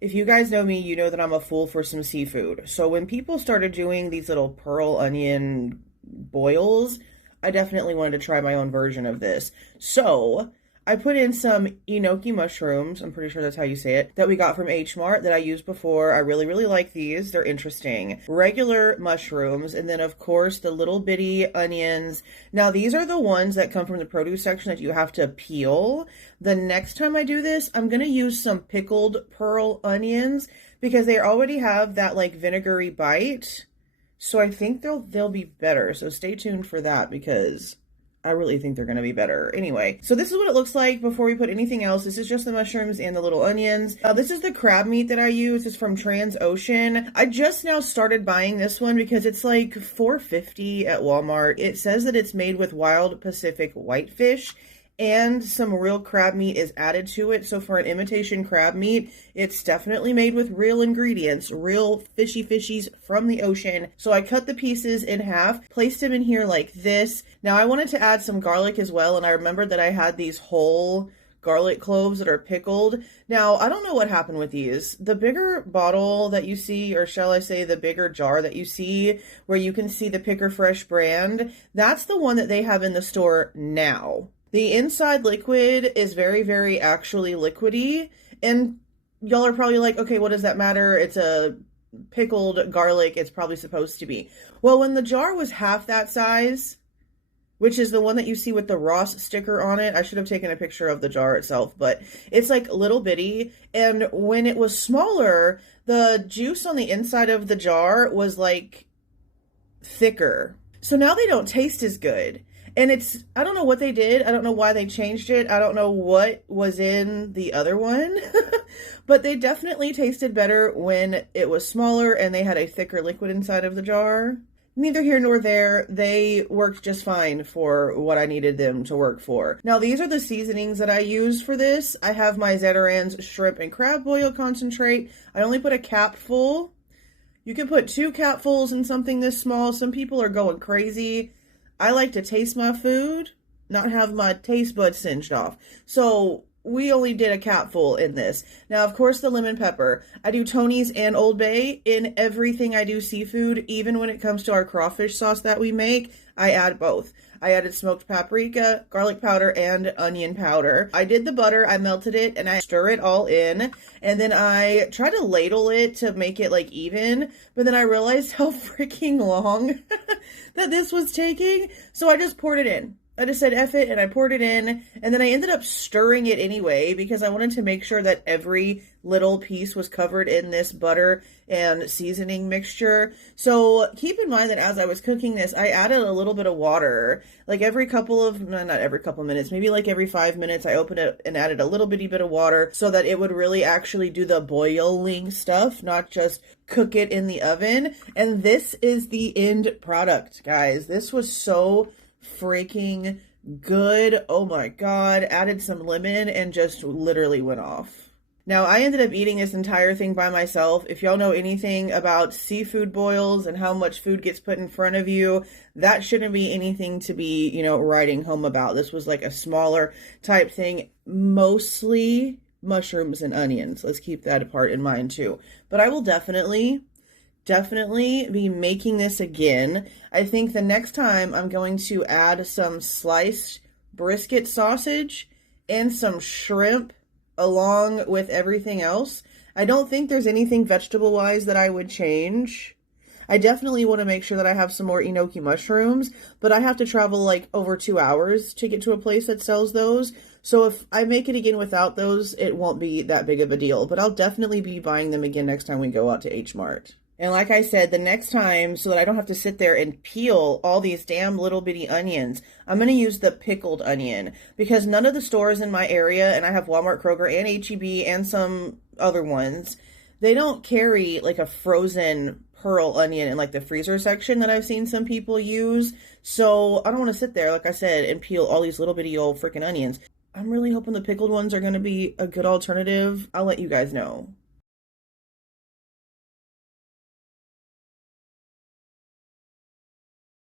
If you guys know me, you know that I'm a fool for some seafood. So when people started doing these little pearl onion boils, I definitely wanted to try my own version of this. So I put in some enoki mushrooms, I'm pretty sure that's how you say it, that we got from H Mart that I used before. I really, really like these. They're interesting. Regular mushrooms, and then of course the little bitty onions. Now these are the ones that come from the produce section that you have to peel. The next time I do this, I'm going to use some pickled pearl onions because they already have that like vinegary bite. So I think they'll be better. So stay tuned for that because I really think they're going to be better. Anyway, so this is what it looks like before we put anything else. This is just the mushrooms and the little onions. This is the crab meat that I use. It's from Transocean. I just now started buying this one because it's like $4.50 at Walmart. It says that it's made with wild Pacific whitefish, and some real crab meat is added to it. So for an imitation crab meat, it's definitely made with real ingredients, real fishies from the ocean. So I cut the pieces in half, placed them in here like this. Now I wanted to add some garlic as well, and I remembered that I had these whole garlic cloves that are pickled. Now, I don't know what happened with these. The bigger bottle that you see, or shall I say the bigger jar that you see, where you can see the Picker Fresh brand, that's the one that they have in the store now. The inside liquid is very, very actually liquidy, and y'all are probably like, okay, what does that matter? It's a pickled garlic, it's probably supposed to be. Well, when the jar was half that size, which is the one that you see with the Ross sticker on it, I should have taken a picture of the jar itself, but it's like little bitty, and when it was smaller, the juice on the inside of the jar was like thicker. So now they don't taste as good. And I don't know what they did. I don't know why they changed it. I don't know what was in the other one. But they definitely tasted better when it was smaller and they had a thicker liquid inside of the jar. Neither here nor there. They worked just fine for what I needed them to work for. Now, these are the seasonings that I used for this. I have my Zatarain's shrimp and crab boil concentrate. I only put a cap full. You can put 2 capfuls in something this small. Some people are going crazy. I like to taste my food, not have my taste buds singed off. So we only did a capful in this. Now, of course, the lemon pepper. I do Tony's and Old Bay in everything I do seafood. Even when it comes to our crawfish sauce that we make, I add both. I added smoked paprika, garlic powder, and onion powder. I did the butter, I melted it, and I stir it all in. And then I try to ladle it to make it like even. But then I realized how freaking long that this was taking. So I just poured it in. I just said F it and I poured it in, and then I ended up stirring it anyway because I wanted to make sure that every little piece was covered in this butter and seasoning mixture. So keep in mind that as I was cooking this, I added a little bit of water, like every couple of, no, not every couple of minutes, maybe like every 5 minutes, I opened it and added a little bitty bit of water so that it would really actually do the boiling stuff, not just cook it in the oven. And this is the end product, guys. This was so freaking good. Oh my god. Added some lemon and just literally went off. Now, I ended up eating this entire thing by myself. If y'all know anything about seafood boils and how much food gets put in front of you, that shouldn't be anything to be, writing home about. This was like a smaller type thing, mostly mushrooms and onions. Let's keep that part in mind too. But I will definitely be making this again. I think the next time I'm going to add some sliced brisket sausage and some shrimp along with everything else. I don't think there's anything vegetable-wise that I would change. I definitely want to make sure that I have some more enoki mushrooms, but I have to travel like over 2 hours to get to a place that sells those. So if I make it again without those, it won't be that big of a deal. But I'll definitely be buying them again next time we go out to H Mart. And like I said, the next time, so that I don't have to sit there and peel all these damn little bitty onions, I'm going to use the pickled onion. Because none of the stores in my area, and I have Walmart, Kroger, and H-E-B, and some other ones, they don't carry like a frozen pearl onion in like the freezer section that I've seen some people use. So I don't want to sit there, like I said, and peel all these little bitty old freaking onions. I'm really hoping the pickled ones are going to be a good alternative. I'll let you guys know.